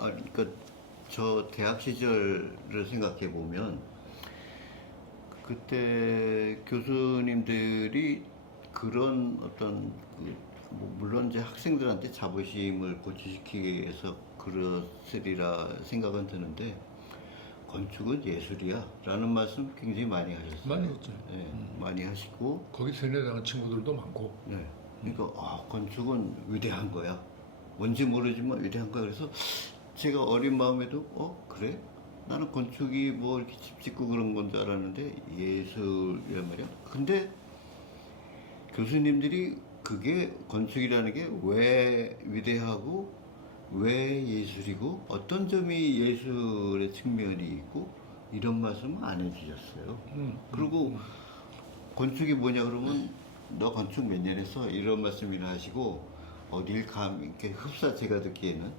그러니까 저 대학 시절을 생각해 보면 그때 교수님들이 그런 어떤 뭐 물론 이제 학생들한테 자부심을 고취시키기 위해서 그랬으리라 생각은 드는데 건축은 예술이야 라는 말씀 굉장히 많이 하셨어요. 많이 했죠. 네, 많이 하시고 거기 세뇌당한 친구들도 많고. 네. 그러니까 건축은 위대한 거야. 뭔지 모르지만 위대한 거야. 그래서 제가 어린 마음에도 그래? 나는 건축이 뭐 이렇게 집 짓고 그런 건 줄 알았는데 예술이란 말이야. 근데 교수님들이 그게 건축이라는 게 왜 위대하고 왜 예술이고 어떤 점이 예술의 측면이 있고 이런 말씀을 안 해주셨어요. 그리고 건축이 뭐냐 그러면 너 건축 몇 년 했어? 이런 말씀이나 하시고 어딜 감히 이렇게 흡사 제가 듣기에는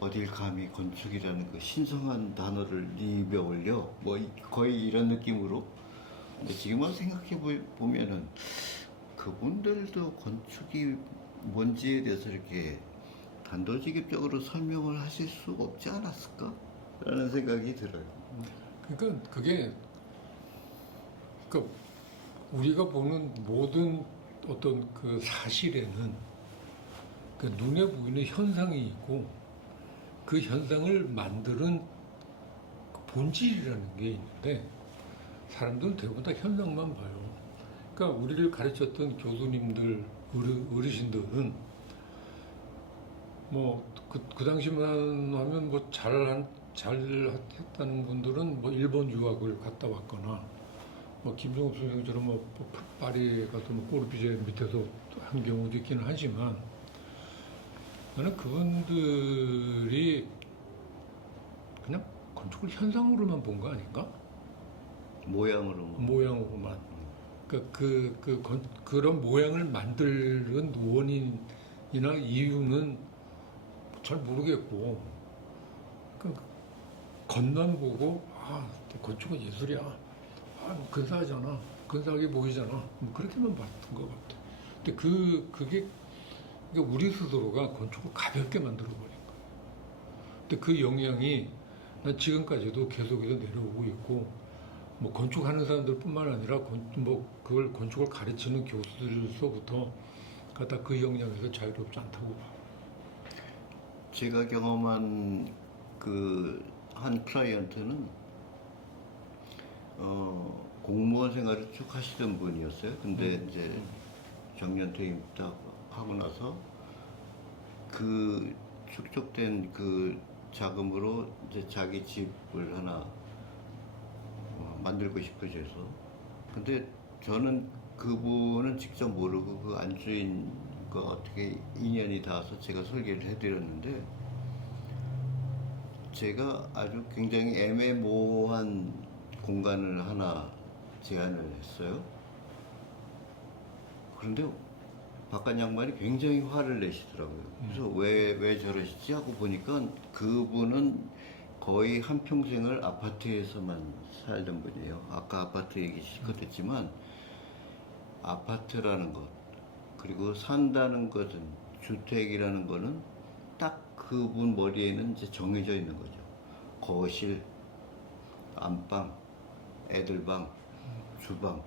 어딜 감히 건축이라는 그 신성한 단어를 네 입에 올려 뭐 거의 이런 느낌으로. 근데 지금 생각해 보면은 그분들도 건축이 뭔지에 대해서 이렇게 단도직입적으로 설명을 하실 수 없지 않았을까? 라는 생각이 들어요. 그러니까 그게 그러니까 우리가 보는 모든 어떤 그 사실에는 그 눈에 보이는 현상이 있고 그 현상을 만드는 그 본질이라는 게 있는데 사람들은 대부분 다 현상만 봐요. 그러니까 우리를 가르쳤던 교수님들, 어르신들은 뭐 그 당시만 하면 뭐 잘했다는 분들은 뭐 일본 유학을 갔다 왔거나 뭐 김종업 선생처럼 뭐 파리에 가서 뭐 꼬르피제 밑에서 한 경우도 있기는 하지만 나는 그분들이 그냥 건축을 현상으로만 본 거 아닌가? 모양으로만. 그러니까 그런 모양을 만드는 원인이나 이유는 잘 모르겠고, 그러니까 겉만 보고 건축은 예술이야. 근사하잖아. 근사하게 보이잖아. 뭐 그렇게만 봤던 것 같아. 근데 그게 그러니까 우리 스스로가 건축을 가볍게 만들어 버린 거야. 근데 그 영향이 난 지금까지도 계속해서 내려오고 있고, 뭐 건축하는 사람들뿐만 아니라 그걸 건축을 가르치는 교수들로서부터 갖다 그 영향에서 자유롭지 않다고 봐. 제가 경험한 그 한 클라이언트는 공무원 생활을 쭉 하시던 분이었어요. 근데 이제 정년 퇴임 딱 하고 나서 그 축적된 그 자금으로 이제 자기 집을 하나 만들고 싶어져서. 근데 저는 그분은 직접 모르고 그 안주인과 어떻게 인연이 닿아서 제가 설계를 해드렸는데 제가 아주 굉장히 애매모호한 공간을 하나 제안을 했어요. 그런데 바깥 양반이 굉장히 화를 내시더라고요. 그래서 왜 저러시지 하고 보니까 그분은 거의 한평생을 아파트에서만 살던 분이에요. 아까 아파트 얘기 실컷 했지만 아파트라는 것 그리고 산다는 것은 주택이라는 거는 딱 그분 머리에는 이제 정해져 있는 거죠. 거실, 안방, 애들방, 주방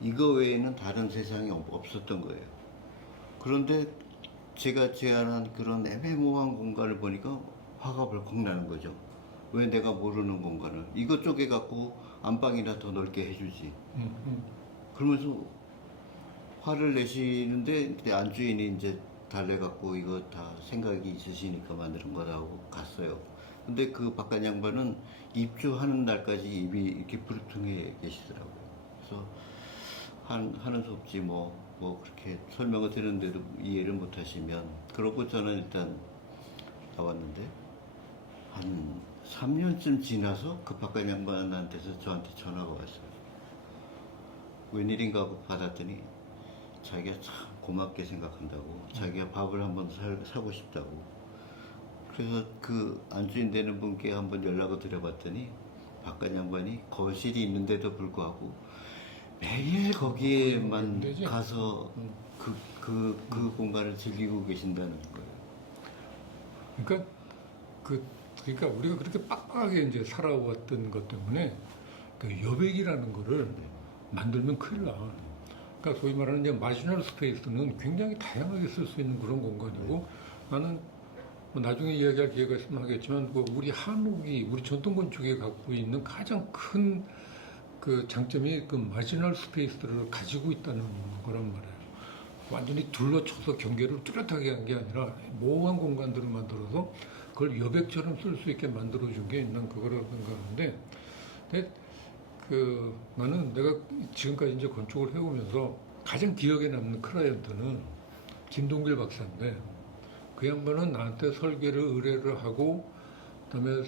이거 외에는 다른 세상이 없었던 거예요. 그런데 제가 제안한 그런 애매모호한 공간을 보니까 화가 벌컥 나는 거죠. 왜 내가 모르는 공간을 이것 쪼개갖고 안방이나 더 넓게 해주지. 그러면서 화를 내시는데 그때 안주인이 이제 달래갖고 이거 다 생각이 있으시니까 만드는 거라고 갔어요. 근데 그 바깥 양반은 입주하는 날까지 입이 이렇게 부르퉁해 계시더라고요. 그래서 하는 수 없지 뭐 그렇게 설명을 드렸는데도 이해를 못 하시면 그러고 저는 일단 나왔는데 한 3년쯤 지나서 그 바깥 양반한테서 저한테 전화가 왔어요. 웬일인가 하고 받았더니 자기가 참 고맙게 생각한다고 자기가 밥을 한번 사고 싶다고. 그래서 그 안주인 되는 분께 한번 연락을 드려봤더니 바깥 양반이 거실이 있는데도 불구하고 매일 거기에만 가서 그 공간을 즐기고 계신다는 거예요. 그러니까 그러니까 우리가 그렇게 빡빡하게 이제 살아왔던 것 때문에 그 여백이라는 거를 만들면 큰일 나. 그러니까 소위 말하는 이제 마지널 스페이스는 굉장히 다양하게 쓸 수 있는 그런 공간이고 나는 뭐 나중에 이야기할 기회가 있으면 하겠지만 그 우리 한옥이 우리 전통 건축이 갖고 있는 가장 큰 그 장점이 그 마지널 스페이스를 가지고 있다는 거란 말이에요. 완전히 둘러쳐서 경계를 뚜렷하게 한 게 아니라 모호한 공간들을 만들어서 그걸 여백처럼 쓸 수 있게 만들어준 게 난 그거라고 생각하는데 근데 그 나는 내가 지금까지 이제 건축을 해오면서 가장 기억에 남는 클라이언트는 김동길 박사인데 그 양반은 나한테 설계를 의뢰를 하고 그다음에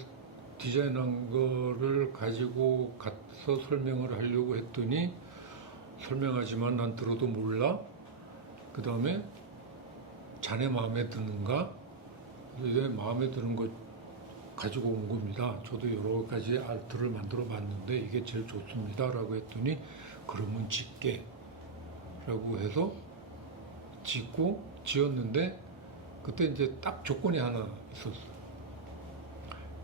디자인한 거를 가지고 가서 설명을 하려고 했더니 설명하지만 난 들어도 몰라. 그 다음에 자네 마음에 드는가? 내 마음에 드는 거 가지고 온 겁니다. 저도 여러 가지 아트를 만들어 봤는데 이게 제일 좋습니다. 라고 했더니 그러면 짓게 라고 해서 지었는데 그때 이제 딱 조건이 하나 있었어.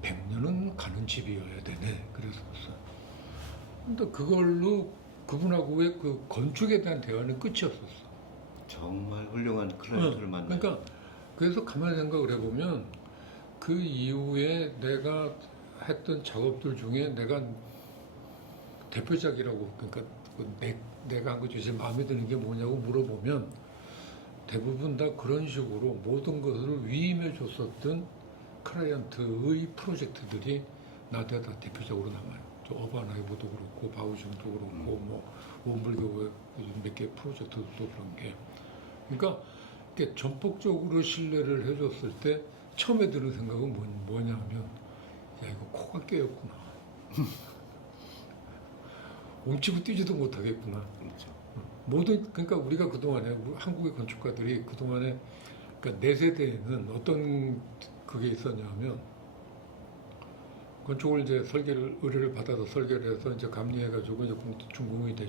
100년은 가는 집이어야 되네. 그랬었어. 근데 그걸로 그분하고의 그 건축에 대한 대화는 끝이었었어. 정말 훌륭한 클라이언트를 만나. 그러니까 그래서 가만히 생각을 해보면 그 이후에 내가 했던 작업들 중에 내가 대표작이라고 그러니까 내가 한 것 중에 제일 마음에 드는 게 뭐냐고 물어보면 대부분 다 그런 식으로 모든 것을 위임해 줬었던 클라이언트의 프로젝트들이 나한테 다 대표적으로 남아요. 저 어바나이브도 그렇고 바우징도 그렇고 뭐 원불교 몇 개 프로젝트도 그런 게 그러니까 이렇게 전폭적으로 신뢰를 해줬을 때 처음에 드는 생각은 뭐냐 하면 야 이거 코가 깨였구나. 옴치고 뛰지도 못하겠구나. 그렇죠. 그러니까 우리가 그동안에 한국의 건축가들이 그동안에 그러니까 내 세대에는 어떤 그게 있었냐면 건축을 이제 의뢰를 받아서 설계를 해서 이제 감리해가지고 이제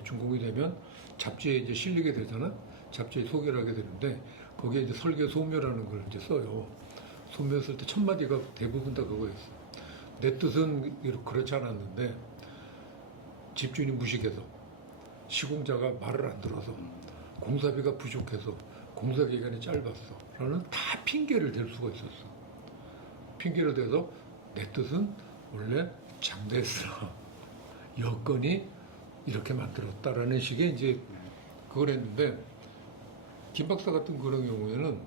준공이 되면 잡지에 이제 실리게 되잖아. 잡지에 소개를 하게 되는데 거기에 이제 설계 소묘라는 걸 이제 써요. 소묘 쓸 때 첫 마디가 대부분 다 그거였어. 내 뜻은 그렇지 않았는데 집주인이 무식해서 시공자가 말을 안 들어서 공사비가 부족해서 공사 기간이 짧았어. 라는 다 핑계를 댈 수가 있었어. 핑계를 대서 내 뜻은 원래 장대스라 여건이 이렇게 만들었다라는 식의 이제 그걸 했는데 김 박사 같은 그런 경우에는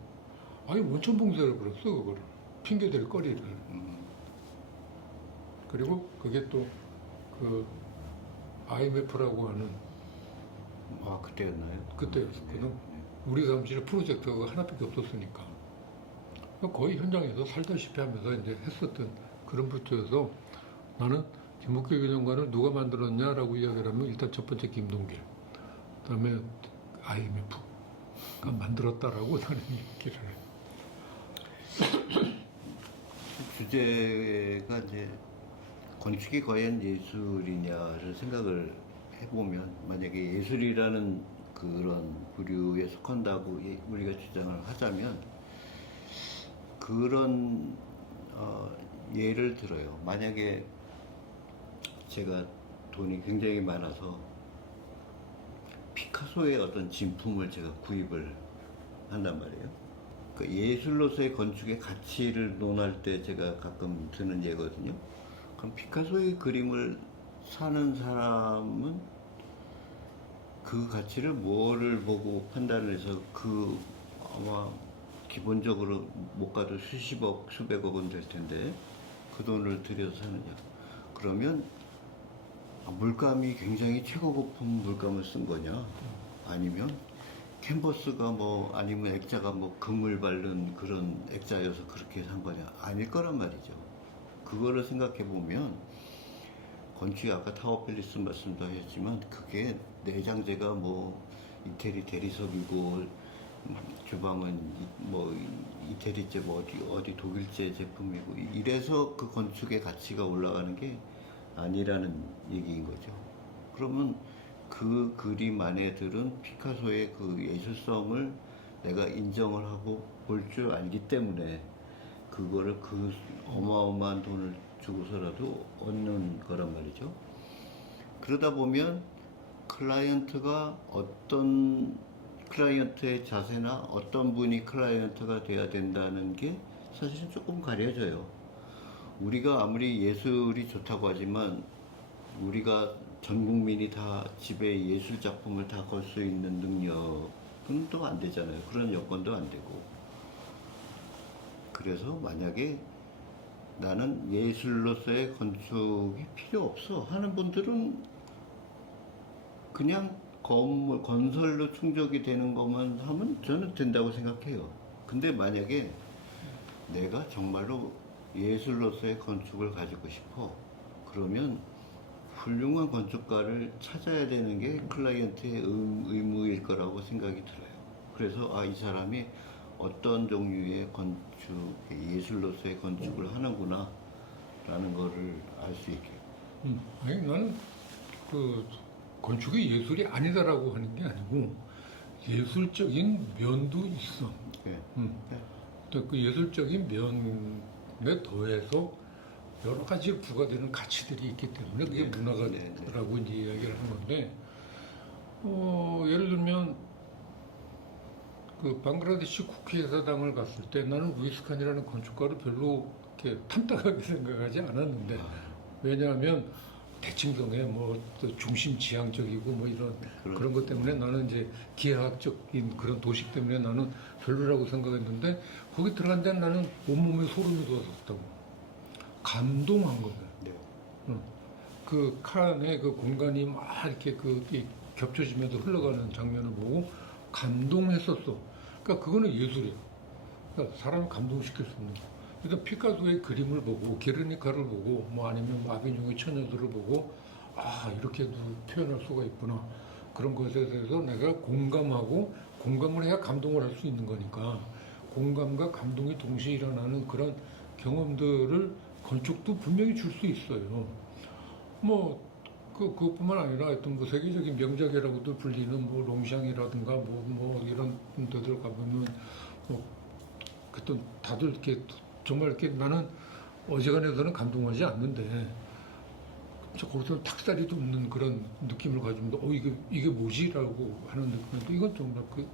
아니 원천 봉쇄를 그랬어 그거를 핑계 댈 거리를 그리고 그게 또 그 IMF라고 하는 아 그때였나요? 그때였었거든. 우리 사무실에 프로젝트가 하나밖에 없었으니까 거의 현장에서 살다시피 하면서 이제 했었던 그런 부처여서 나는 김목규 기념관을 누가 만들었냐라고 이야기를 하면 일단 첫 번째 김동길, 그다음에 IMF가 만들었다라고 나는 얘기를 해. 주제가 이제 건축이 과연 예술이냐를 생각을 해보면 만약에 예술이라는 그런 부류에 속한다고 우리가 주장을 하자면 그런 예를 들어요. 만약에 제가 돈이 굉장히 많아서 피카소의 어떤 진품을 제가 구입을 한단 말이에요. 그 예술로서의 건축의 가치를 논할 때 제가 가끔 드는 예거든요. 그럼 피카소의 그림을 사는 사람은 그 가치를 뭐를 보고 판단을 해서 아마 기본적으로 못 가도 수십억, 수백억은 될 텐데 그 돈을 들여서 사느냐. 그러면 물감이 굉장히 최고급 물감을 쓴 거냐? 아니면 캔버스가 아니면 액자가 금을 바른 그런 액자여서 그렇게 산 거냐? 아닐 거란 말이죠. 그거를 생각해 보면 건축이 아까 타워 팰리스 말씀도 하셨지만 그게 내장재가 이태리 대리석이고 주방은 이태리제 어디 독일제 제품이고 이래서 그 건축의 가치가 올라가는 게 아니라는 얘기인 거죠. 그러면 그 그림 안에 들은 피카소의 그 예술성을 내가 인정을 하고 볼 줄 알기 때문에 그거를 그 어마어마한 돈을 주고서라도 얻는 거란 말이죠. 그러다 보면 클라이언트의 자세나 어떤 분이 클라이언트가 돼야 된다는 게 사실은 조금 가려져요. 우리가 아무리 예술이 좋다고 하지만 우리가 전 국민이 다 집에 예술 작품을 다 걸 수 있는 능력은 또 안 되잖아요. 그런 여건도 안 되고. 그래서 만약에 나는 예술로서의 건축이 필요 없어 하는 분들은 그냥 건설로 충족이 되는 것만 하면 저는 된다고 생각해요. 근데 만약에 내가 정말로 예술로서의 건축을 가지고 싶어. 그러면 훌륭한 건축가를 찾아야 되는 게 클라이언트의 의무일 거라고 생각이 들어요. 그래서 이 사람이 어떤 종류의 예술로서의 건축을 하는구나 라는 거를 알 수 있게. 아니, 나는 그 건축이 예술이 아니다라고 하는 게 아니고 예술적인 면도 있어. 네. 네. 또 그 예술적인 면에 더해서 여러 가지 부과되는 가치들이 있기 때문에 그게 네. 문화라고 이제 이야기를 하는 건데, 예를 들면 그 방글라데시 국회의사당을 갔을 때 나는 루이스 칸이라는 건축가를 별로 이렇게 탐탁하게 생각하지 않았는데, 왜냐하면 대칭성에 또 중심 지향적이고 이런 그런 것 때문에 나는 이제 기하학적인 그런 도식 때문에 나는 별로라고 생각했는데, 거기 들어간 데는 나는 온몸에 소름이 돋았다고 감동한 거예요. 네. 그 칸의 그 공간이 막 이렇게 이 겹쳐지면서 흘러가는 장면을 보고 감동했었어. 그러니까 그거는 예술이야. 그러니까 사람을 감동시킬 수 있는 거. 그래서 피카소의 그림을 보고 게르니카를 보고 아니면 아비뇽의 처녀들을 보고 이렇게도 표현할 수가 있구나. 그런 것에 대해서 내가 공감을 해야 감동을 할 수 있는 거니까 공감과 감동이 동시에 일어나는 그런 경험들을 건축도 분명히 줄 수 있어요. 그것뿐만 아니라 하여튼 세계적인 명작이라고도 불리는 롱샹이라든가 이런 데들 가보면 그때 다들 이렇게 정말 이렇게 나는 어지간해서는 감동하지 않는데 거기서 탁살이 돋는 그런 느낌을 가지면 이게 뭐지라고 하는 느낌인데 이건 정말 그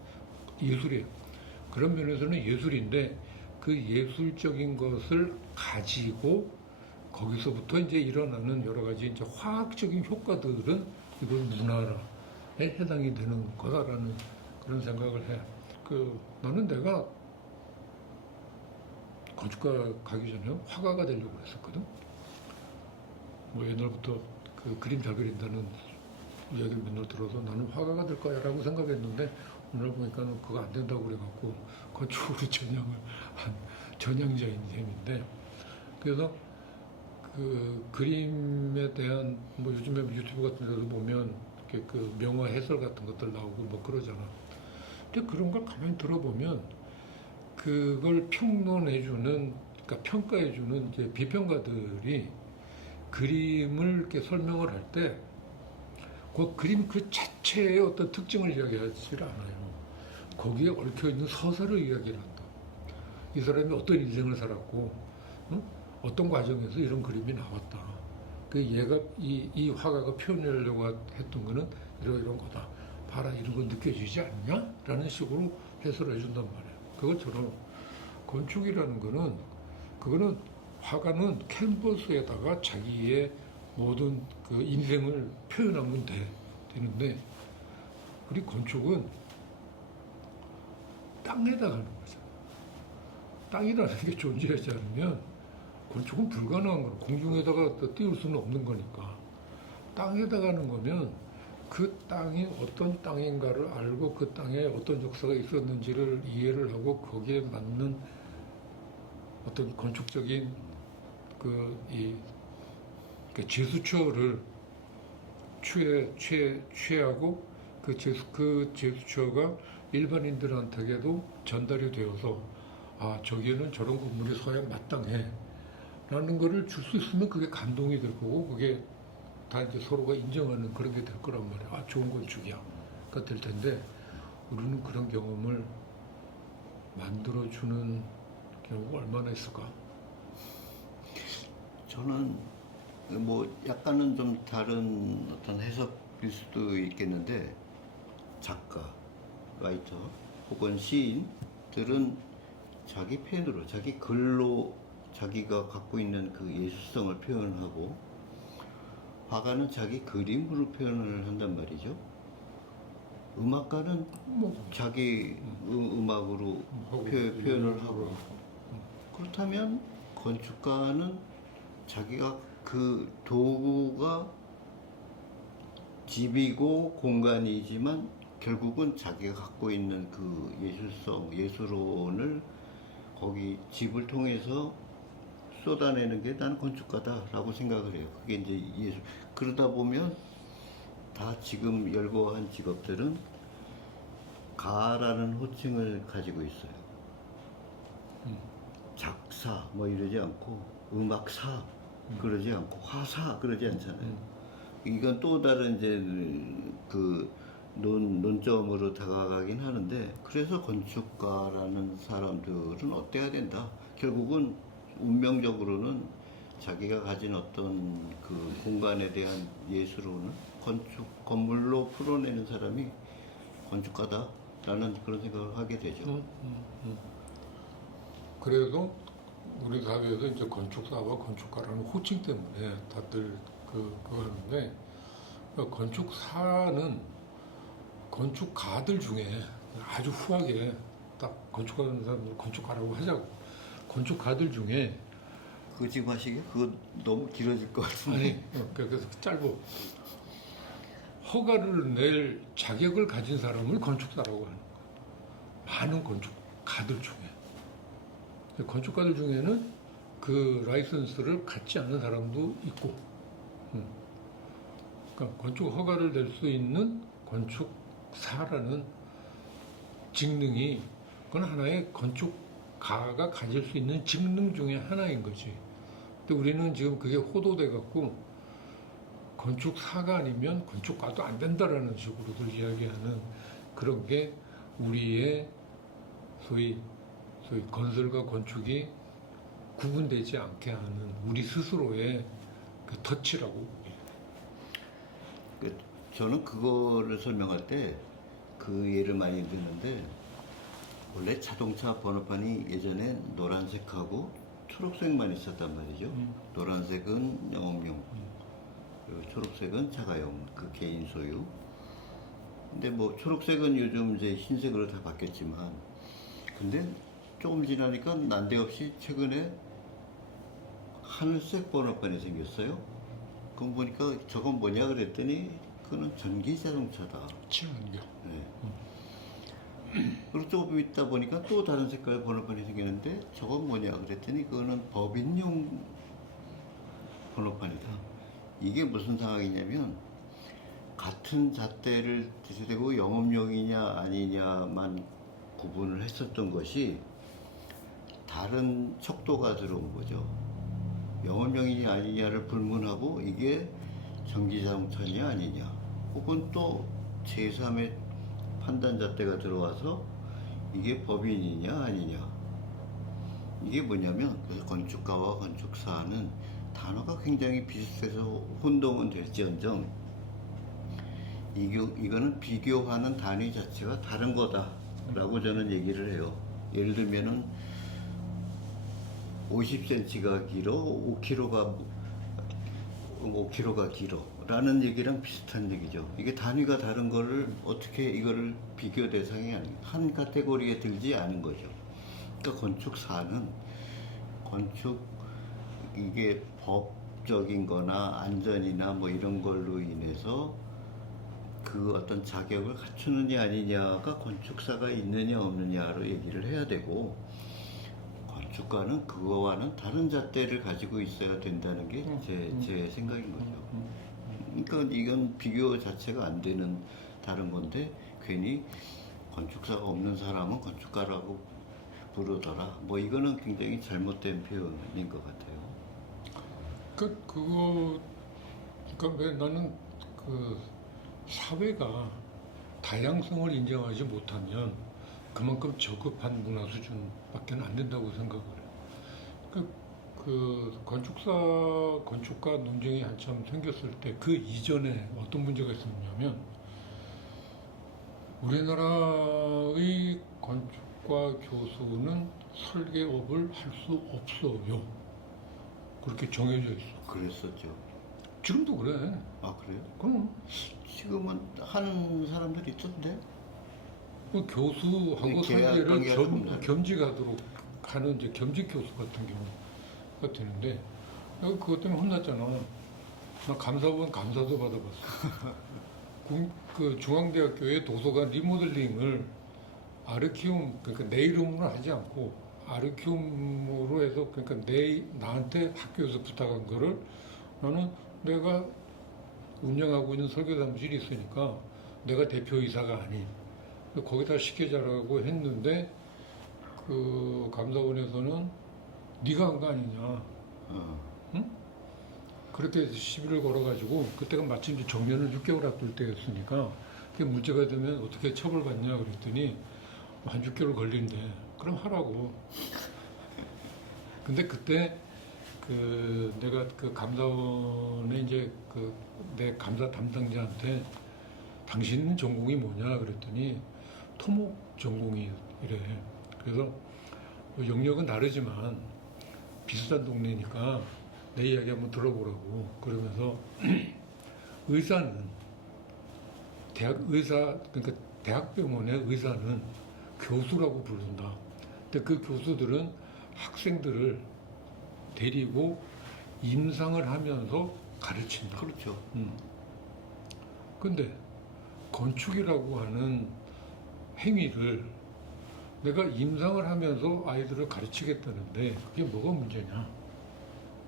예술이에요. 그런 면에서는 예술인데 그 예술적인 것을 가지고 거기서부터 이제 일어나는 여러 가지 이제 화학적인 효과들은 이걸 문화에 해당이 되는 거다라는 그런 생각을 해. 나는 내가 건축가 가기 전에 화가가 되려고 했었거든. 옛날부터 그 그림 잘 그린다는 이야기를 맨날 들어서 나는 화가가 될 거야라고 생각했는데 오늘 보니까 그거 안 된다고 그래갖고 건축으로 전향을 한 전향자인 셈인데, 그래서 그 그림에 대한 요즘에 유튜브 같은 데도 보면 이렇게 그 명화 해설 같은 것들 나오고 그러잖아. 근데 그런 걸 가만히 들어보면 그걸 평론해주는, 그러니까 평가해주는 이제 비평가들이 그림을 이렇게 설명을 할 때 그 그림 그 자체의 어떤 특징을 이야기하지 않아요. 거기에 얽혀 있는 서사를 이야기를 한다. 이 사람이 어떤 인생을 살았고, 어떤 과정에서 이런 그림이 나왔다. 얘가 이 화가가 표현하려고 했던 거는 이런 거다. 봐라, 이런 거 느껴지지 않냐? 라는 식으로 해설해 준단 말이에요. 그것처럼 건축이라는 그거는 화가는 캔버스에다가 자기의 모든 그 인생을 표현하면 되는데, 우리 건축은 땅에다 가는 거죠. 땅이라는 게 존재하지 않으면 건축은 불가능한 거예요. 공중에다가 띄울 수는 없는 거니까. 땅에다 가는 거면 그 땅이 어떤 땅인가를 알고 그 땅에 어떤 역사가 있었는지를 이해를 하고 거기에 맞는 어떤 건축적인 제스처를 취하고 그 제스처가 일반인들한테도 전달이 되어서 저기에는 저런 건물이 서야 마땅해 라는 거를 줄 수 있으면 그게 감동이 될 거고, 그게 다 이제 서로가 인정하는 그런 게 될 거란 말이야. 좋은 건축이야 가 될 텐데, 우리는 그런 경험을 만들어주는 결국 얼마나 있을까? 저는 뭐 약간은 좀 다른 어떤 해석일 수도 있겠는데, 작가, 라이터 혹은 시인들은 자기 펜으로, 자기 글로 자기가 갖고 있는 그 예술성을 표현하고, 화가는 자기 그림으로 표현을 한단 말이죠. 음악가는 뭐 자기 음악으로 표현을 하고, 그렇다면 건축가는 자기가 그 도구가 집이고 공간이지만 결국은 자기가 갖고 있는 그 예술성, 예술혼을 거기 집을 통해서 쏟아내는 게 나는 건축가다라고 생각을 해요. 그게 이제 예술. 그러다 보면 다 지금 열거한 직업들은 가라는 호칭을 가지고 있어요. 작사 뭐 이러지 않고, 음악사 그러지 않고, 화사 그러지 않잖아요. 이건 또 다른 이제 그 논점으로 다가가긴 하는데, 그래서 건축가라는 사람들은 어때야 된다. 결국은 운명적으로는 자기가 가진 어떤 그 공간에 대한 예술로는 건물로 풀어내는 사람이 건축가다라는 그런 생각을 하게 되죠. 그래도 우리 사회에서 이제 건축사와 건축가라는 호칭 때문에 다들 그거 하는데, 건축사는 건축가들 중에 아주 후하게 딱 건축하는 사람들 건축가라고 하자고. 건축가들 중에 그거 지금 하시게? 그거 너무 길어질 것 같은데. 아니 그래서 짧고 허가를 낼 자격을 가진 사람을 건축사라고 하는 거예요. 많은 건축가들 중에. 건축가들 중에는 그 라이선스를 갖지 않은 사람도 있고, 그러니까 건축 허가를 낼 수 있는 건축사라는 직능이, 그건 하나의 건축가가 가질 수 있는 직능 중에 하나인 거지. 근데 우리는 지금 그게 호도돼 갖고 건축사가 아니면 건축가도 안 된다라는 식으로들 이야기하는 그런 게 우리의 소위 건설과 건축이 구분되지 않게 하는 우리 스스로의 그 덫이라고. 저는 그거를 설명할 때 그 예를 많이 드는데, 원래 자동차 번호판이 예전에 노란색하고 초록색만 있었단 말이죠. 노란색은 영업용, 그리고 초록색은 자가용, 그 개인 소유. 근데 뭐 초록색은 요즘 이제 흰색으로 다 바뀌었지만, 근데 조금 지나니까 난데없이 최근에 하늘색 번호판이 생겼어요. 그럼 보니까 저건 뭐냐 그랬더니 그거는 전기 자동차다. 친환경. 네. 그리고 조금 있다 보니까 또 다른 색깔 번호판이 생겼는데 저건 뭐냐 그랬더니 그거는 법인용 번호판이다. 이게 무슨 상황이냐면, 같은 잣대를 대고 영업용이냐 아니냐만 구분을 했었던 것이 다른 척도가 들어온 거죠. 영업용이냐 아니냐를 불문하고 이게 전기자동차냐 아니냐, 혹은 또 제3의 판단 잣대가 들어와서 이게 법인이냐 아니냐. 이게 뭐냐면, 그래서 건축가와 건축사는 단어가 굉장히 비슷해서 혼동은 될지언정 이거는 비교하는 단위 자체가 다른 거다라고 저는 얘기를 해요. 예를 들면은 50cm가 길어, 5kg가 길어 라는 얘기랑 비슷한 얘기죠. 이게 단위가 다른 거를 어떻게 이거를 비교 대상이 아닌 한 카테고리에 들지 않은 거죠. 그러니까 건축사는 이게 법적인 거나 안전이나 뭐 이런 걸로 인해서 그 어떤 자격을 갖추느냐 아니냐가 건축사가 있느냐 없느냐로 얘기를 해야 되고, 건축가는 그거와는 다른 잣대를 가지고 있어야 된다는 게 제 생각인 거죠. 그러니까 이건 비교 자체가 안 되는 다른 건데, 괜히 건축사가 없는 사람은 건축가라고 부르더라. 뭐 이거는 굉장히 잘못된 표현인 것 같아요. 그러니까 왜 나는 그 사회가 다양성을 인정하지 못하면 그만큼 저급한 문화 수준밖에 안 된다고 생각을 해. 건축가 논쟁이 한참 생겼을 때 그 이전에 어떤 문제가 있었냐면 우리나라의 건축과 교수는 설계업을 할 수 없어요. 그렇게 정해져 있어. 그랬었죠. 지금도 그래. 아 그래요? 그럼 지금은 하는 사람들이 있던데? 그 교수하고 계약, 설계를 계약 검사를. 겸직하도록 하는 이제 겸직 교수 같은 경우가 되는데 내가 그것 때문에 혼났잖아. 나 감사원 감사도 받아봤어. 그 중앙대학교의 도서관 리모델링을 아르키움 그러니까 내 이름으로 하지 않고 아르키움으로 해서 그러니까 나한테 학교에서 부탁한 거를 나는 내가 운영하고 있는 설계사무실이 있으니까 내가 대표이사가 아닌 거기다 시켜자라고 했는데 그 감사원에서는 네가 한 거 아니냐. 어. 응? 그렇게 시비를 걸어가지고 그때가 마침 이제 정년을 6개월 앞둘 때였으니까 그게 문제가 되면 어떻게 처벌받냐 그랬더니 한 6개월 걸린대. 그럼 하라고. 근데 그때 그 내가 그 감사원에 이제 그 내 감사 담당자한테 당신 전공이 뭐냐 그랬더니 토목 전공이 이래. 그래서 뭐 영역은 다르지만 비슷한 동네니까 내 이야기 한번 들어보라고 그러면서 의사는 그러니까 대학병원의 의사는 교수라고 부른다. 근데 그 교수들은 학생들을 데리고 임상을 하면서 가르친다. 그렇죠. 근데 건축이라고 하는 행위를 내가 임상을 하면서 아이들을 가르치겠다는데 그게 뭐가 문제냐?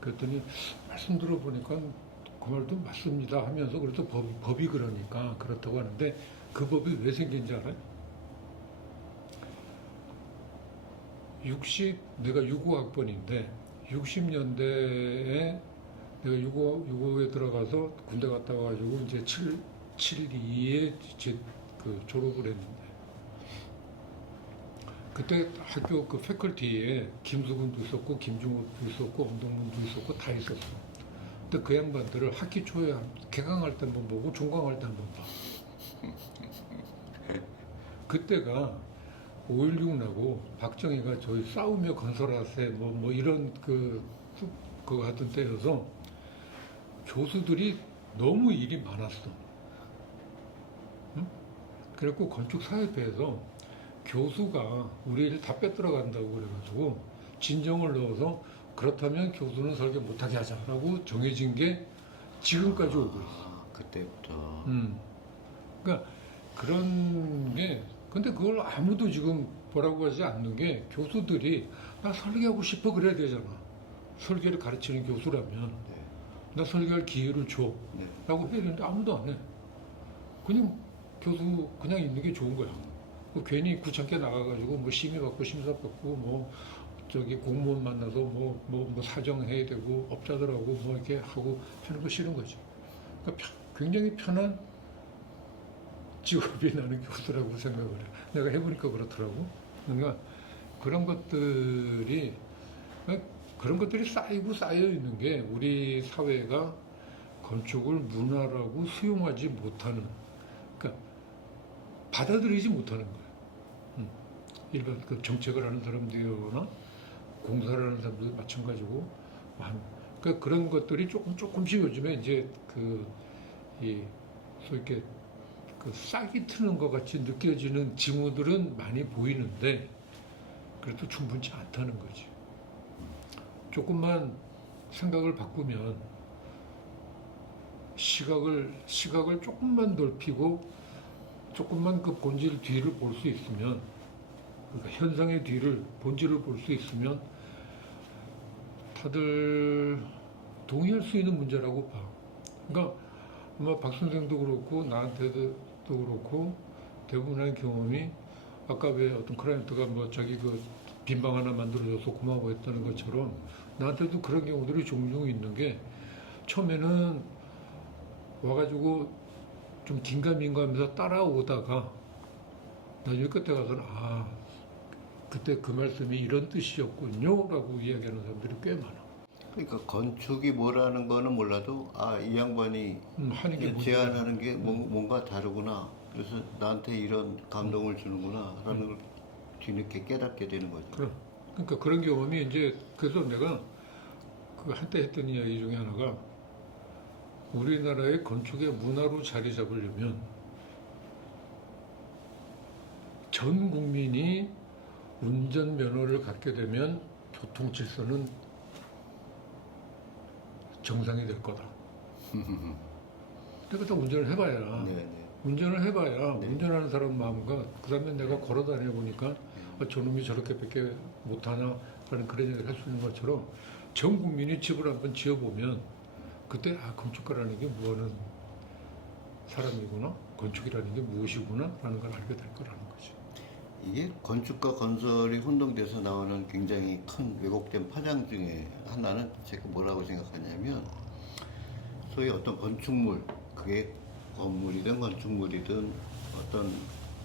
그랬더니 말씀 들어보니까 그 말도 맞습니다 하면서 그래도 법이 그러니까 그렇다고 하는데 그 법이 왜 생긴지 알아요? 내가 65학번인데 60년대에 내가 65에 들어가서 군대 갔다 와가지고 이제 72에 그 졸업을 했는데 그때 학교 그 패컬티에 김수근도 있었고 김중욱도 있었고 엄동문도 있었고 다 있었어. 근데 그 양반들을 학기 초에 개강할 때 한 번 보고 종강할 때 한 번 봐. 그때가 5.16 나고 박정희가 저희 싸우며 건설하세 뭐 이런 그거 하던 때여서 교수들이 너무 일이 많았어. 응? 그래갖고 건축사협회에서 교수가 우리 일 다 빼들어 간다고 그래가지고 진정을 넣어서 그렇다면 교수는 설계 못하게 하자라고 정해진 게 지금까지 오고 있어. 아, 그때부터. 그러니까 그런 게 근데 그걸 아무도 지금 뭐라고 하지 않는 게 교수들이 나 설계하고 싶어 그래야 되잖아. 설계를 가르치는 교수라면 네. 나 설계할 기회를 줘 네. 라고 해야 되는데 아무도 안 해. 그냥 교수 그냥 있는 게 좋은 거야. 그 괜히 구청에 나가가지고 뭐 심의 받고 심사 받고 뭐 저기 공무원 만나서 뭐 사정해야 되고 업자들하고 뭐 이렇게 하고 하는 거 싫은 거지. 그러니까 굉장히 편한 직업이 나는 교수라고 생각을 해. 내가 해보니까 그렇더라고. 그러니까 그런 것들이 쌓여 있는 게 우리 사회가 건축을 문화라고 수용하지 못하는, 그러니까 받아들이지 못하는 거예요. 일반 그 정책을 하는 사람들이나 공사를 하는 사람들도 마찬가지고, 그러니까 그런 것들이 조금씩 요즘에 이제 소위 이렇게 그 싹이 트는 것 같이 느껴지는 징후들은 많이 보이는데 그래도 충분치 않다는 거지. 조금만 생각을 바꾸면 시각을 조금만 넓히고 조금만 그 본질 뒤를 볼 수 있으면, 그러니까 현상의 뒤를 본질을 볼 수 있으면 다들 동의할 수 있는 문제라고 봐. 그러니까 아마 박 선생도 그렇고 나한테도 그렇고 대부분의 경험이 아까 왜 어떤 클라이언트가 뭐 자기 그 빈방 하나 만들어줘서 고마워했다는 것처럼 나한테도 그런 경우들이 종종 있는 게, 처음에는 와가지고 좀 긴가민가하면서 따라오다가 나중에 끝에 가서는 그때 그 말씀이 이런 뜻이었군요라고 이야기하는 사람들이 꽤 많아. 그러니까 건축이 뭐라는 거는 몰라도 아, 이 양반이 하는 게 뭔지 제안하는 게 뭔가 다르구나. 그래서 나한테 이런 감동을 주는구나라는 걸 뒤늦게 깨닫게 되는 거죠. 그러니까 그런 경험이 이제 그래서 내가 그 한때 했던 이야기 중에 하나가 우리나라의 건축의 문화로 자리 잡으려면 전 국민이 운전면허를 갖게 되면 교통 질서는 정상이 될 거다. 내가 또 운전을 해봐야 네, 네. 네. 운전하는 사람 마음과 그 다음에 내가 걸어 다녀 보니까 저놈이 저렇게밖에 못하나 라는 그런 얘기를 할 수 있는 것처럼 전 국민이 집을 한번 지어보면 그때 건축가라는 게 뭐하는 사람이구나, 건축이라는 게 무엇이구나 라는 걸 알게 될 거라는 거지. 이게 건축과 건설이 혼동돼서 나오는 굉장히 큰 왜곡된 파장 중에 하나는 제가 뭐라고 생각하냐면 소위 어떤 건축물, 그게 건물이든 건축물이든 어떤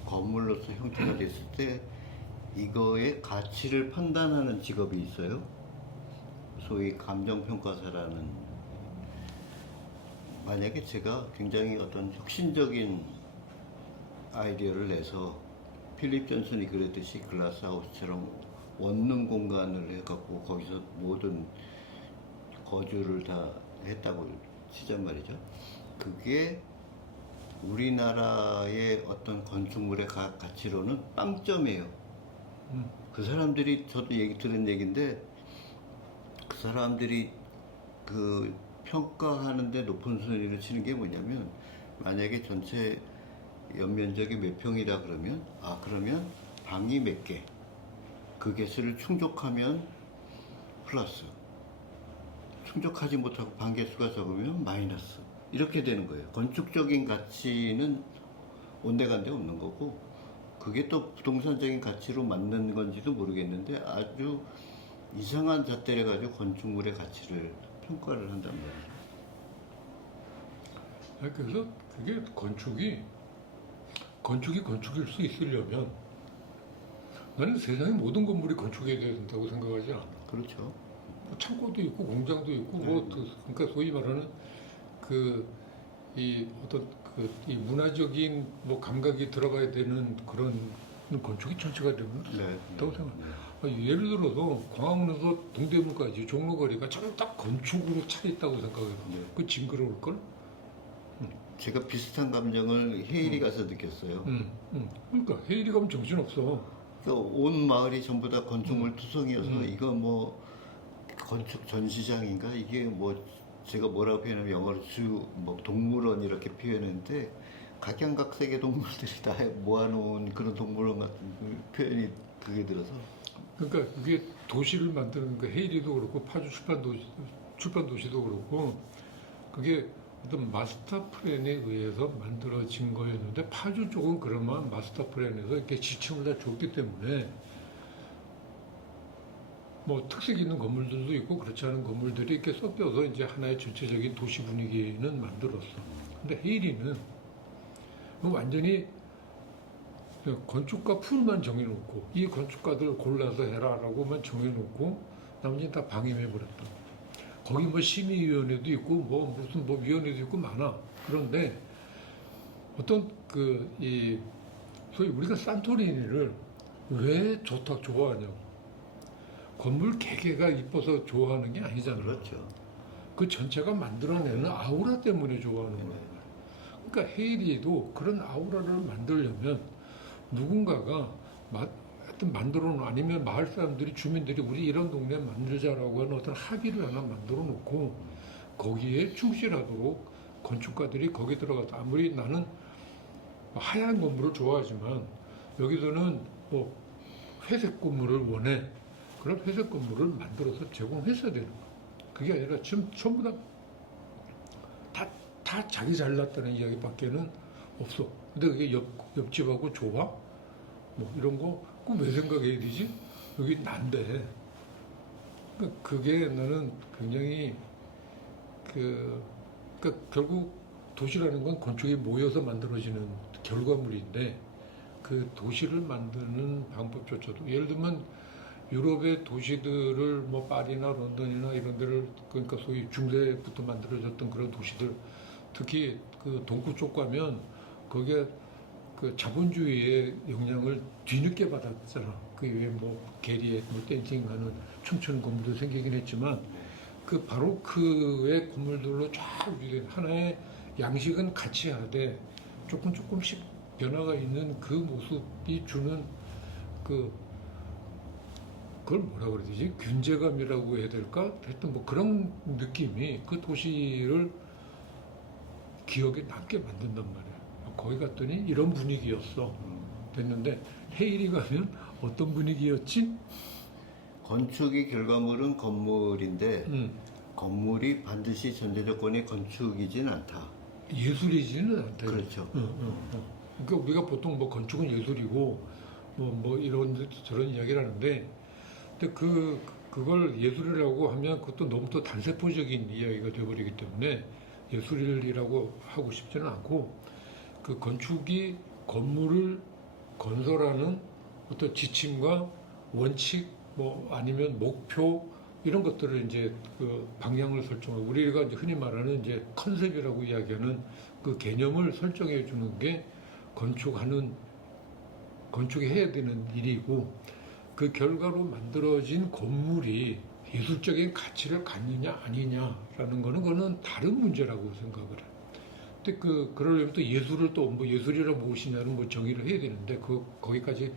건물로서 형태가 됐을 때 이거의 가치를 판단하는 직업이 있어요. 소위 감정평가사라는. 만약에 제가 굉장히 어떤 혁신적인 아이디어를 내서 필립 존슨이 그랬듯이 글라스하우스처럼 원룸 공간을 해갖고 거기서 모든 거주를 다 했다고 치잔 말이죠. 그게 우리나라의 어떤 건축물의 가치로는 빵점이에요. 그 사람들이, 저도 들은 얘기인데, 그 사람들이 그 평가하는데 높은 순위를 치는 게 뭐냐면, 만약에 전체 연면적이 몇 평이다 그러면, 그러면 방이 몇 개, 그 개수를 충족하면 플러스, 충족하지 못하고 방 개수가 적으면 마이너스, 이렇게 되는 거예요. 건축적인 가치는 온데간데 없는 거고, 그게 또 부동산적인 가치로 맞는 건지도 모르겠는데 아주 이상한 잣대를 가지고 건축물의 가치를 평가를 한단 말이에요. 그래서 그게 건축일 수 있으려면 나는 세상의 모든 건물이 건축해야 된다고 생각하지 않아. 그렇죠. 뭐 창고도 있고 공장도 있고 그러니까 소위 말하는 이 문화적인 감각이 들어가야 되는 그런 건축이 전체가 되면 된다고 생각해. 예를 들어서 광화문에서 동대문까지 종로거리가 전부 다 건축으로 차 있다고 생각해요. 그 징그러울 걸? 제가 비슷한 감정을 헤일이 가서 느꼈어요. 그러니까 헤일이 가면 정신 없어. 그러니까 온 마을이 전부 다 건축물 투성이어서 이거 뭐 건축 전시장인가, 이게 뭐 제가 뭐라고 표현하면 영어로 동물원 이렇게 표현했는데 각양각색의 동물들이 다 모아놓은 그런 동물원 같은 표현이 그게 들어서. 그러니까 그게 도시를 만드는 그 헤일이도 그렇고 파주 출판 도시도 그렇고 그게 어떤 마스터 플랜에 의해서 만들어진 거였는데 파주 쪽은 그러면 마스터 플랜에서 이렇게 지침을 다 줬기 때문에 뭐 특색 있는 건물들도 있고 그렇지 않은 건물들이 이렇게 섞여서 이제 하나의 전체적인 도시 분위기는 만들었어. 근데 헤일이는 완전히 건축가 풀만 정해놓고 이 건축가들 골라서 해라라고만 정해놓고 나머지는 다 방임해버렸다. 거기 뭐 심의위원회도 있고 무슨 위원회도 있고 많아. 그런데 어떤 소위 우리가 산토리니를 왜 좋아하냐고. 건물 개개가 이뻐서 좋아하는 게 아니잖아. 그렇죠. 그 전체가 만들어내는 아우라 때문에 좋아하는 거예요. 그러니까 헤일이도 그런 아우라를 만들려면 누군가가 하여튼 아니면 마을 사람들이, 주민들이 우리 이런 동네 만들자라고 하는 어떤 합의를 하나 만들어 놓고 거기에 충실하도록 건축가들이 거기 들어가서, 아무리 나는 하얀 건물을 좋아하지만 여기서는 뭐 회색 건물을 원해. 그런 회색 건물을 만들어서 제공했어야 되는 거야. 그게 아니라 지금 전부 다 자기 잘났다는 이야기밖에는 없어. 근데 그게 옆집하고 좋아? 뭐 이런 거 꼭 왜 생각해야 되지? 여기 난데. 그러니까 그게 나는 굉장히 그러니까 결국 도시라는 건 건축이 모여서 만들어지는 결과물인데 그 그 도시를 만드는 방법조차도 예를 들면 유럽의 도시들을 뭐 파리나 런던이나 이런 데를 그러니까 소위 중세부터 만들어졌던 그런 도시들 특히 그 동구 쪽 가면 거기에 그 자본주의의 영향을 뒤늦게 받았잖아. 그 위에 뭐 게리에 뭐 댄싱하는 춤추는 건물도 생기긴 했지만 그 바로크의 건물들로 쫙 유지된 하나의 양식은 같이 하되 조금씩 변화가 있는 그 모습이 주는 그 그걸 뭐라 그래야 되지? 균제감이라고 해야 될까? 하여튼 뭐 그런 느낌이 그 도시를 기억에 남게 만든단 말이야. 거기 갔더니 이런 분위기였어. 됐는데 헤일이 가면 어떤 분위기였지? 건축의 결과물은 건물인데 건물이 반드시 전제 조건이 건축이진 않다. 예술이지는 않다. 그렇죠. 그러니까 우리가 보통 뭐 건축은 예술이고 뭐 이런 저런 이야기를 하는데 근데 그걸 예술이라고 하면 그것도 너무 또 단세포적인 이야기가 되어버리기 때문에 예술이라고 하고 싶지는 않고 그 건축이 건물을 건설하는 어떤 지침과 원칙 뭐 아니면 목표 이런 것들을 이제 그 방향을 설정하고 우리가 이제 흔히 말하는 이제 컨셉이라고 이야기하는 그 개념을 설정해 주는 게 건축이 해야 되는 일이고 그 결과로 만들어진 건물이 예술적인 가치를 갖느냐 아니냐라는 거는 다른 문제라고 생각을 해. 근데 그러려면 또 예술을 또 뭐 예술이라 무엇이냐는 뭐 정의를 해야 되는데 거기까지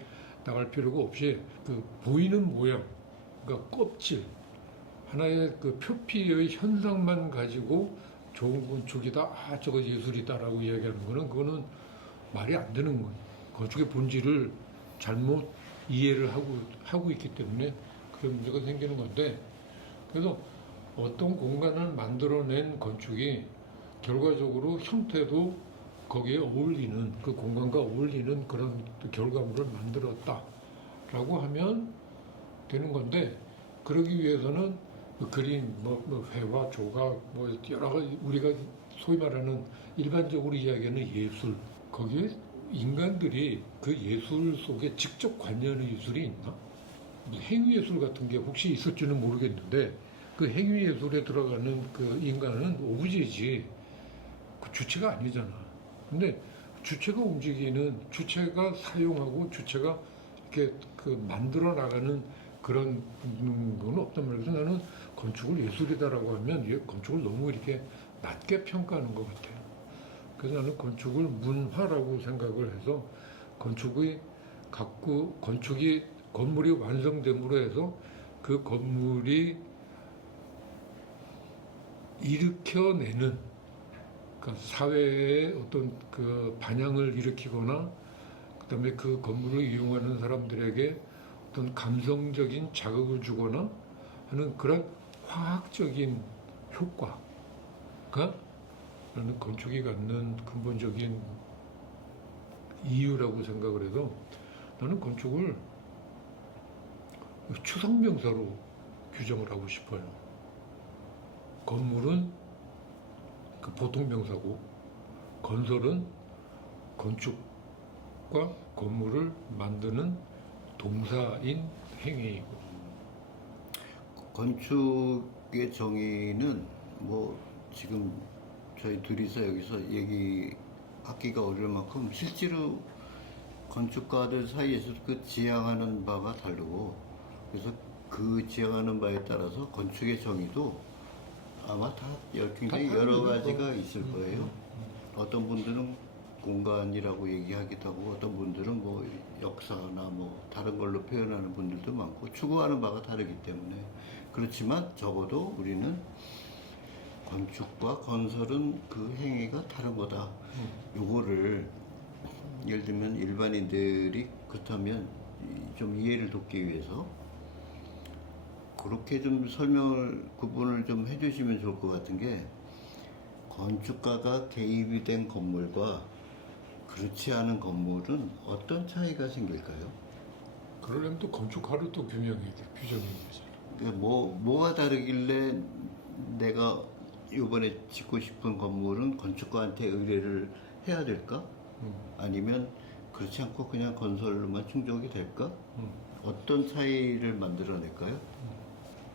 나갈 필요가 없이 그 보이는 모양, 그러니까 껍질 하나의 그 표피의 현상만 가지고 좋은 건축이다, 저거 예술이다라고 이야기하는 그거는 말이 안 되는 거예요. 건축의 본질을 잘못 이해를 하고 있기 때문에 그런 문제가 생기는 건데 그래서 어떤 공간을 만들어낸 건축이 결과적으로 형태도 거기에 어울리는 그 공간과 어울리는 그런 결과물을 만들었다라고 하면 되는 건데 그러기 위해서는 그림, 뭐 회화, 조각, 뭐 여러 가지 우리가 소위 말하는 일반적으로 이야기하는 예술 거기에 인간들이 그 예술 속에 직접 관여하는 예술이 있나? 행위예술 같은 게 혹시 있을지는 모르겠는데 그 행위예술에 들어가는 그 인간은 오브제지 그 주체가 아니잖아. 근데 주체가 움직이는 주체가 사용하고 주체가 이렇게 그 만들어 나가는 그런 건 없단 말이야. 그래서 나는 건축을 예술이다라고 하면 건축을 너무 이렇게 낮게 평가하는 것 같아요. 그래서 나는 건축을 문화라고 생각을 해서 건축이 건물이 완성됨으로 해서 그 건물이 일으켜내는 그러니까 사회의 어떤 그 반향을 일으키거나 그다음에 그 건물을 이용하는 사람들에게 어떤 감성적인 자극을 주거나 하는 그런 화학적인 효과가 나는 건축이 갖는 근본적인 이유라고 생각을 해서 나는 건축을 추상명사로 규정을 하고 싶어요. 건물은 그 보통 명사고 건설은 건축과 건물을 만드는 동사인 행위이고 건축의 정의는 뭐 지금 저희 둘이서 여기서 얘기하기가 어려울 만큼 실제로 건축가들 사이에서 그 지향하는 바가 다르고 그래서 그 지향하는 바에 따라서 건축의 정의도 아마 다 굉장히 여러 가지가 있을 거예요. 어떤 분들은 공간이라고 얘기하기도 하고 어떤 분들은 뭐 역사나 뭐 다른 걸로 표현하는 분들도 많고 추구하는 바가 다르기 때문에 그렇지만 적어도 우리는 건축과 건설은 그 행위가 다른 거다. 요거를 예를 들면 일반인들이 그렇다면 좀 이해를 돕기 위해서 그렇게 좀 구분을 좀 해주시면 좋을 것 같은 게 건축가가 개입이 된 건물과 그렇지 않은 건물은 어떤 차이가 생길까요? 그러려면 또 건축가를 또 규정해야 되죠. 그러니까 뭐가 다르길래 내가 이번에 짓고 싶은 건물은 건축가한테 의뢰를 해야 될까? 아니면 그렇지 않고 그냥 건설로만 충족이 될까? 음. 어떤 차이를 만들어낼까요?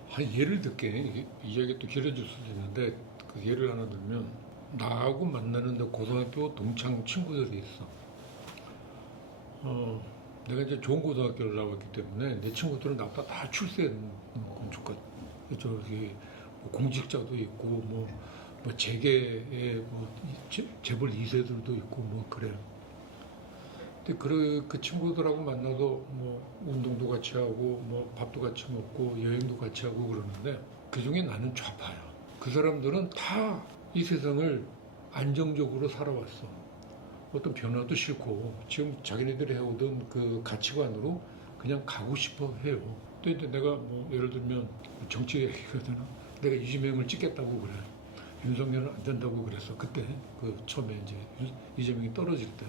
한 예를 들게 이야기 또 길어질 수도 있는데 그 예를 하나 들면 나하고 만나는 내 고등학교 동창 친구들이 있어. 내가 이제 좋은 고등학교를 나왔기 때문에 내 친구들은 나보다 다 출세한 건축가. 저기 뭐 공직자도 있고 뭐 재계의 뭐 재벌 2세들도 있고 뭐 그래. 근데 그 친구들하고 만나도 뭐 운동도 같이 하고 뭐 밥도 같이 먹고 여행도 같이 하고 그러는데 그 중에 나는 좌파야. 그 사람들은 다 이 세상을 안정적으로 살아왔어. 어떤 변화도 싫고 지금 자기네들이 해오던 그 가치관으로 그냥 가고 싶어 해요. 또 이제 내가 뭐 예를 들면 정치 얘기가 되나? 내가 이재명을 찍겠다고 그래. 윤석열은 안 된다고 그랬어. 그때 그 처음에 이제 이재명이 떨어질 때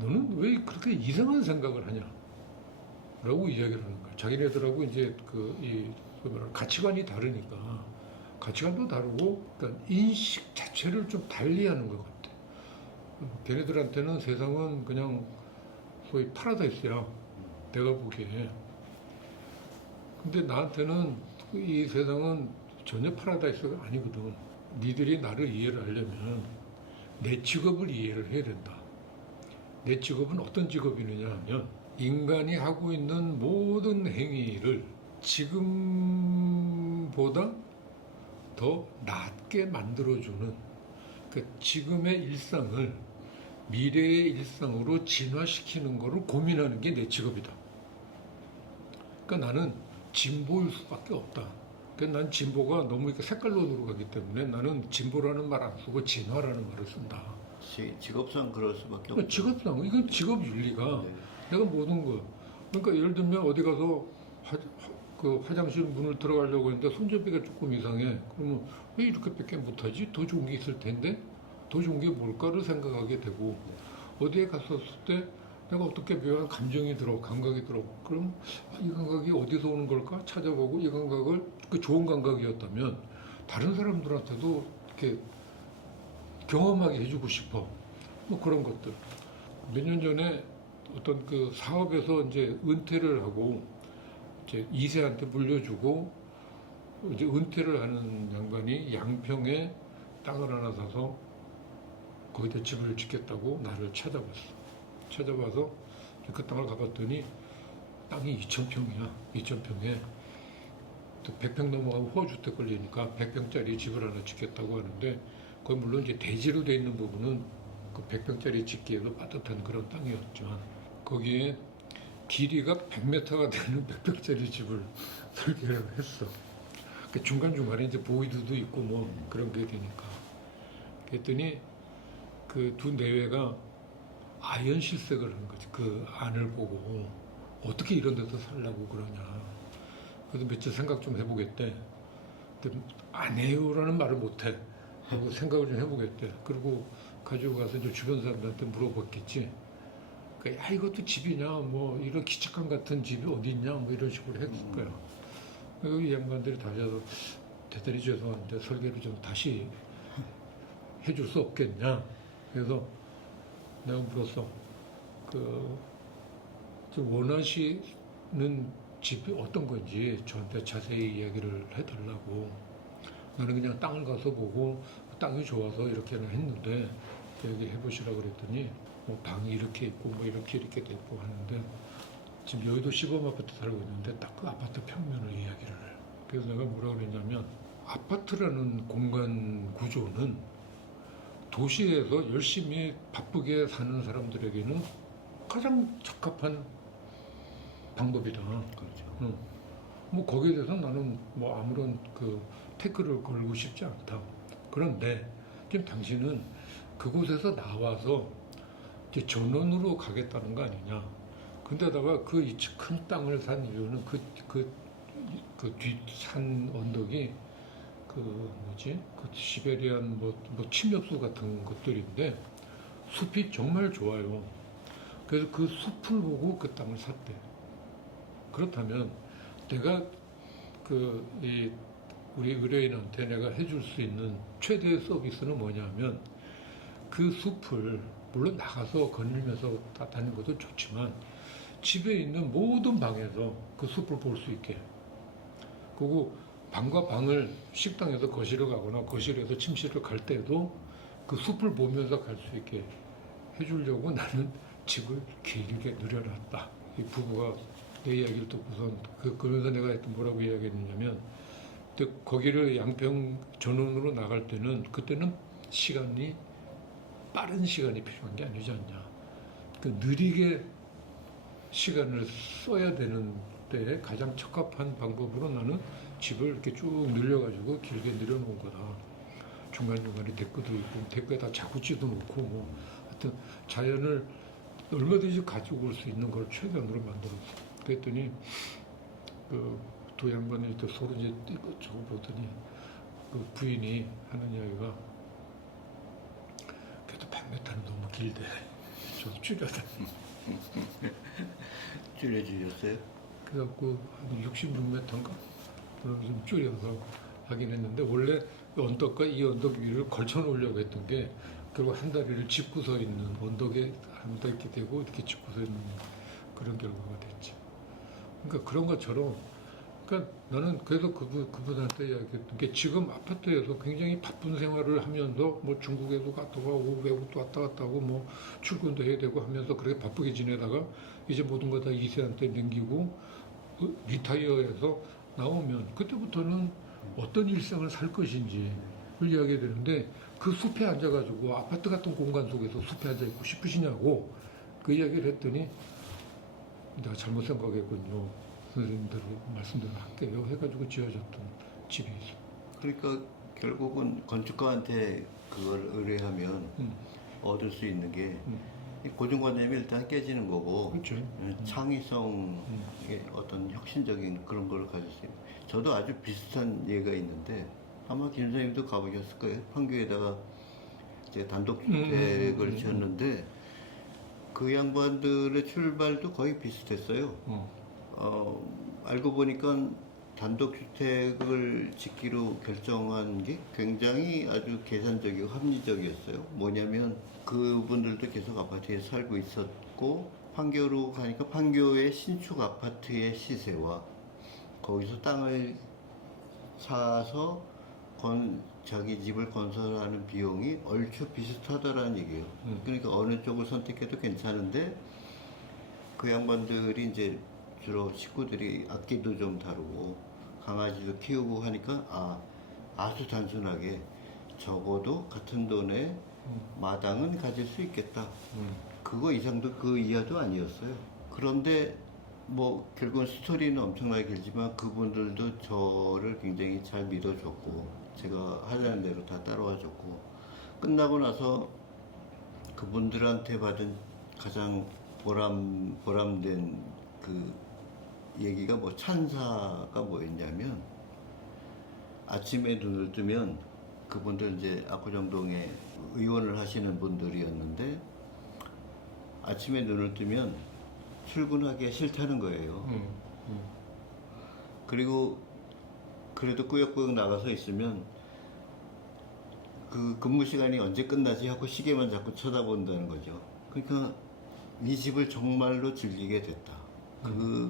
너는 왜 그렇게 이상한 생각을 하냐? 라고 이야기를 하는 거야. 자기네들하고 이제 가치관이 다르니까 가치관도 다르고 그러니까 인식 자체를 좀 달리하는 것 같아. 걔네들한테는 세상은 그냥 소위 파라다이스야. 내가 보기에. 근데 나한테는 이 세상은 전혀 파라다이스가 아니거든. 니들이 나를 이해를 하려면 내 직업을 이해를 해야 된다. 내 직업은 어떤 직업이느냐 하면 인간이 하고 있는 모든 행위를 지금보다 더 낫게 만들어주는 그러니까 지금의 일상을 미래의 일상으로 진화시키는 것을 고민하는 게 내 직업이다. 그러니까 나는 진보일 수밖에 없다. 그러니까 난 진보가 너무 이렇게 색깔론으로 가기 때문에 나는 진보라는 말 안 쓰고 진화라는 말을 쓴다. 직업상 그럴 수밖에 그러니까 없죠. 직업상 이건 직업 윤리가 네. 내가 모든 거 그러니까 예를 들면 어디 가서 그 화장실 문을 들어가려고 했는데 손잡이가 조금 이상해. 그러면 왜 이렇게밖에 못하지? 더 좋은 게 있을 텐데 더 좋은 게 뭘까를 생각하게 되고 어디에 갔었을 때 내가 어떻게 묘한 감정이 들어 감각이 들어 그럼 이 감각이 어디서 오는 걸까 찾아보고 이 감각을 그 좋은 감각이었다면 다른 사람들한테도 이렇게 경험하게 해주고 싶어. 뭐 그런 것들. 몇 년 전에 어떤 그 사업에서 이제 은퇴를 하고 이제 2세한테 물려주고 이제 은퇴를 하는 양반이 양평에 땅을 하나 사서 거기다 집을 짓겠다고 나를 찾아봤어. 찾아봐서 그 땅을 가봤더니 땅이 2,000평이야. 2,000평에 또 100평 넘어가면 호주택 걸리니까 100평짜리 집을 하나 짓겠다고 하는데 거기 물론 이제 대지로 돼 있는 부분은 그 100평짜리 짓기에도 빠듯한 그런 땅이었지만 거기에 길이가 100m가 되는 100평짜리 집을 설계를 했어. 그 중간중간에 이제 보이드도 있고 뭐 그런 게 되니까. 그랬더니 그 두 내외가 아연 실색을 한 거지. 그 안을 보고 어떻게 이런 데서 살라고 그러냐. 그래서 며칠 생각 좀 해보겠대. 근데 안 해요라는 말을 못해. 그리고 생각을 좀 해보겠대. 그리고 가지고 가서 이제 주변 사람들한테 물어봤겠지. 그러니까 야 이것도 집이냐 뭐 이런 기착관 같은 집이 어디 있냐 뭐 이런 식으로 했을 거야. 그리고 이 양반들이 다져서 대단히 죄송한데 설계를 좀 다시 해줄 수 없겠냐. 그래서 내가 물었어. 좀 원하시는 집이 어떤 건지 저한테 자세히 이야기를 해달라고. 나는 그냥 땅을 가서 보고 땅이 좋아서 이렇게는 했는데 여기 해보시라고 그랬더니 뭐 방이 이렇게 있고 뭐 이렇게 돼 있고 하는데 지금 여의도 시범 아파트 살고 있는데 딱 그 아파트 평면을 이야기를 해요. 그래서 내가 뭐라 그랬냐면 아파트라는 공간 구조는 도시에서 열심히 바쁘게 사는 사람들에게는 가장 적합한 방법이다. 그렇죠. 응. 뭐 거기에 대해서 나는 뭐 아무런 그 태클을 걸고 싶지 않다. 그런데 지금 당신은 그곳에서 나와서 이제 전원으로 가겠다는 거 아니냐. 근데다가 그 큰 땅을 산 이유는 그 뒷산 언덕이 그 시베리안 뭐 침엽수 같은 것들인데 숲이 정말 좋아요. 그래서 그 숲을 보고 그 땅을 샀대. 그렇다면 내가 우리 의뢰인한테 내가 해줄 수 있는 최대의 서비스는 뭐냐면 그 숲을 물론 나가서 거닐면서 다니는 것도 좋지만 집에 있는 모든 방에서 그 숲을 볼 수 있게. 그리고 방과 방을 식당에서 거실을 가거나 거실에서 침실을 갈 때도 그 숲을 보면서 갈 수 있게 해주려고 나는 집을 길게 늘여놨다. 이 부부가 내 이야기를 듣고선 그러면서 내가 뭐라고 이야기했느냐면 거기를 양평 전원으로 나갈 때는 그때는 시간이 빠른 시간이 필요한 게 아니지 않냐. 그 느리게 시간을 써야 되는 때에 가장 적합한 방법으로 나는 집을 이렇게 쭉 늘려가지고 길게 늘여놓은 거다. 중간중간에 데크도 있고 데크에다 자구지도 놓고 뭐 하여튼 자연을 얼마든지 가지고 올 수 있는 걸 최대한으로 만들었어. 그랬더니 그 두 양반이 또 서로 이제 이것저것 보더니 그 부인이 하는 이야기가 그래도 100m는 너무 길대. 좀 줄여다. 줄여주셨어요? 그래갖고 한 66m인가? 그럼 좀 줄여서 하긴 했는데 원래 이 언덕과 이 언덕 위를 걸쳐 놓으려고 했던 게 결국 한 다리를 짚고 서 있는 언덕에 한다 이렇게 되고 이렇게 짚고 서 있는 그런 결과가 됐죠. 그러니까 그런 것처럼 그러니까 나는 그래서 그분한테 이야기했던 게 지금 아파트에서 굉장히 바쁜 생활을 하면서 뭐 중국에도 갔다 가고 외국도 왔다 갔다 하고 뭐 출근도 해야 되고 하면서 그렇게 바쁘게 지내다가 이제 모든 거 다 2세한테 넘기고 리타이어해서 나오면 그때부터는 어떤 일상을 살 것인지를 이야기해야 되는데 그 숲에 앉아가지고 아파트 같은 공간 속에서 숲에 앉아있고 싶으시냐고 그 이야기를 했더니 내가 잘못 생각했군요. 선생님대로 말씀대로 할게요 해가지고 지어졌던 집이 있어. 그러니까 결국은 건축가한테 그걸 의뢰하면 얻을 수 있는 게 이 고정관념이 일단 깨지는 거고 그렇죠. 창의성의 어떤 혁신적인 그런 걸 가질 수 있는. 저도 아주 비슷한 예가 있는데 아마 김 선생님도 가보셨을 거예요. 판교에다가 이제 단독주택을 지었는데 그 양반들의 출발도 거의 비슷했어요. 알고 보니까 단독주택을 짓기로 결정한 게 굉장히 아주 계산적이고 합리적이었어요. 뭐냐면 그분들도 계속 아파트에 살고 있었고 판교로 가니까 판교의 신축 아파트의 시세와 거기서 땅을 사서 자기 집을 건설하는 비용이 얼추 비슷하다라는 얘기예요. 그러니까 어느 쪽을 선택해도 괜찮은데 그 양반들이 이제 주로 식구들이 악기도 좀 다루고 강아지도 키우고 하니까 아주 단순하게 적어도 같은 돈에 마당은 가질 수 있겠다. 그거 이상도 그 이하도 아니었어요. 그런데 뭐 결국은 스토리는 엄청나게 길지만 그분들도 저를 굉장히 잘 믿어줬고 제가 하자는 대로 다 따라와줬고 끝나고 나서 그분들한테 받은 가장 보람된 그 얘기가 뭐 찬사가 뭐였냐면 아침에 눈을 뜨면 그분들 이제 압구정동에 의원을 하시는 분들이었는데 아침에 눈을 뜨면 출근하기가 싫다는 거예요. 그리고 그래도 꾸역꾸역 나가서 있으면 그 근무 시간이 언제 끝나지 하고 시계만 자꾸 쳐다본다는 거죠. 그러니까 이 집을 정말로 즐기게 됐다.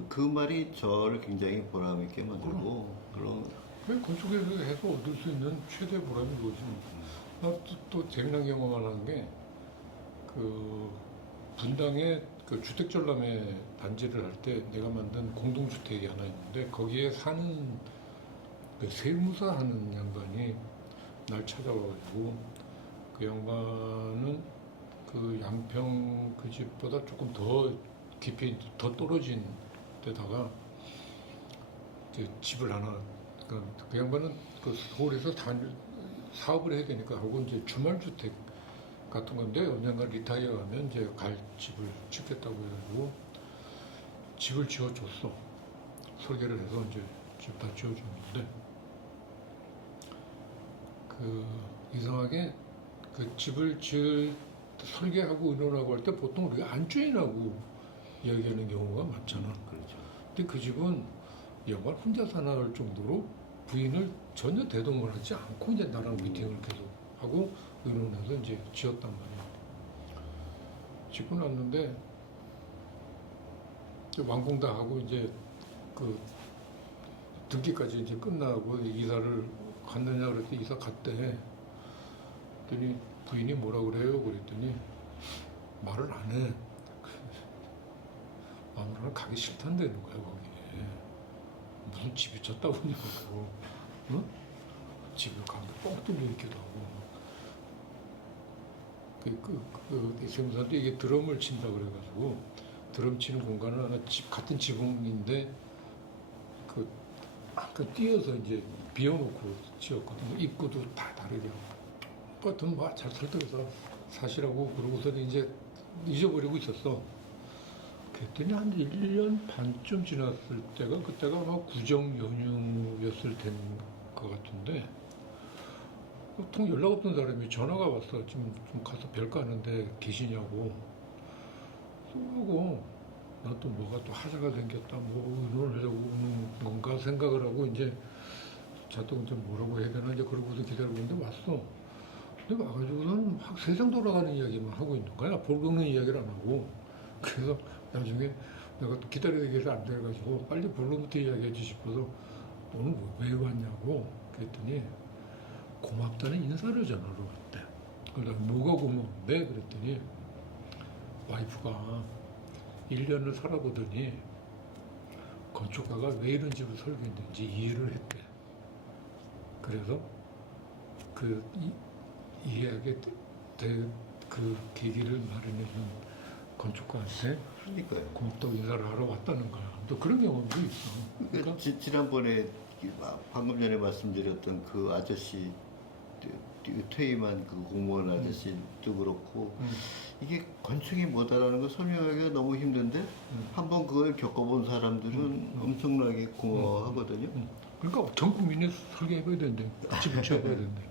그 말이 저를 굉장히 보람있게 만들고 그런. 그 건축에서 해서 얻을 수 있는 최대 보람이 뭐지? 나또 재미난 경험을 하는 게 그 분당에 그 주택전람회 단지를 할 때 내가 만든 공동주택이 하나 있는데 거기에 사는 그 세무사 하는 양반이 날 찾아와가지고 그 양반은 그 양평 그 집보다 조금 더 깊이 더 떨어진 데다가 이제 집을 하나 그 양반은 그 서울에서 사업을 해야 되니까 하고 이제 주말주택 같은 건데 언젠가 리타이어 하면 이제 갈 집을 짓겠다고 해가지고 집을 지어줬어. 설계를 해서 이제 집 다 지어줬는데 그 이상하게 그 집을 설계하고 의논하고 할 때 보통 우리가 안주인하고 이야기하는 경우가 많잖아. 그렇죠. 근데 그 집은 영화 혼자 사나할 정도로 부인을 전혀 대동을 하지 않고 이제 나랑 미팅을 계속 하고 의논해서 이제 지었단 말이야. 짓고 났는데 이제 완공 다 하고 이제 그 등기까지 이제 끝나고 이사를 갔느냐 그랬더니 이사 갔대. 그랬더니 부인이 뭐라 그래요? 그랬더니 말을 안 해. 마누라는 가기 싫단다는 거야 거기에. 무슨 집이 졌다고 하냐고. 어? 집을 가는데 뻥 뚫려 있기도 하고. 세무사한테 이게 드럼을 친다 그래가지고 드럼 치는 공간은 하나 같은 지붕인데 그 띄어서 이제 비워놓고 지었거든요. 입구도 다 다르게. 하여튼 잘 설득해서 사시라고 그러고서 이제 잊어버리고 있었어. 그랬더니 한 1년 반쯤 지났을 때가 그때가 아마 구정 연휴였을 것 같은데 보통 연락 없던 사람이 전화가 왔어. 지금 좀 가서 별거 하는데 계시냐고. 그러고 나 또 뭐가 또 하자가 생겼다. 뭐 의논을 하자고 오는 건가 생각을 하고 이제 자동 좀 뭐라고 해야 되나 이제 그러고서 기다리고 있는데 왔어. 근데 와가지고는 막 세상 돌아가는 이야기만 하고 있는 거야. 볼 긁는 이야기를 안 하고. 그래서 나중에 내가 또 기다리기가 안 돼가지고 빨리 본론부터 이야기하지 싶어서 오늘 왜 왔냐고 그랬더니 고맙다는 인사를 전화로 왔대. 그래서 뭐가 고마운데? 그랬더니 와이프가 1년을 살아보더니 건축가가 왜 이런 집을 설계했는지 이해를 했대. 그래서 그 이해하게 된 그 계기를 마련해준 건축가한테 그러니까요. 고맙다고 인사를 하러 왔다는 거야. 또 그런 경험도 있어. 그러니까 지난번에 방금 전에 말씀드렸던 그 아저씨 퇴임한 그 공무원 아저씨도 그렇고 이게 건축이 뭐다라는 걸 설명하기가 너무 힘든데 한번 그걸 겪어본 사람들은 엄청나게 고마워하거든요. 그러니까 전 국민이 설계해봐야 된대. 집을 지어봐야 된대.